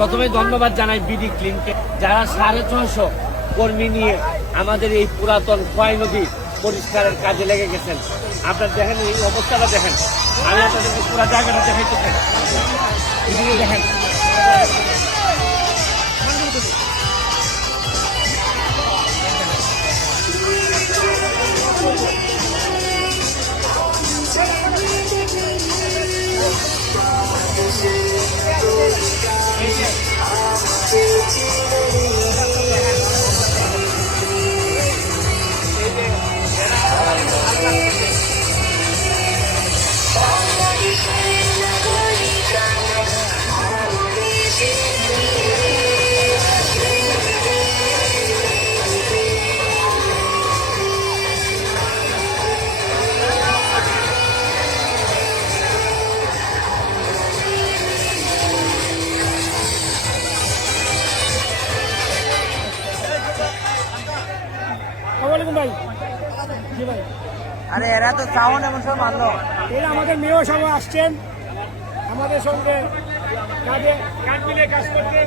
প্রথমে ধন্যবাদ জানাই বিডি ক্লিনকে, যারা 650 কর্মী নিয়ে আমাদের এই পুরাতন খোয়াই নদী পরিষ্কারের কাজে লেগে গেছেন। আপনার দেখেন এই অবস্থাটা দেখেন, আমি আপনাদেরকে পুরো জায়গাটা দেখাইতে চাই। এদিকে দেখেন, ভাই জি ভাই, আরে এরা তো চাওন এমন সব মানলো। এরা আমাদের মেয়র সাহেব আসছেন আমাদের সঙ্গে কাজ মিলে কাজ করতে।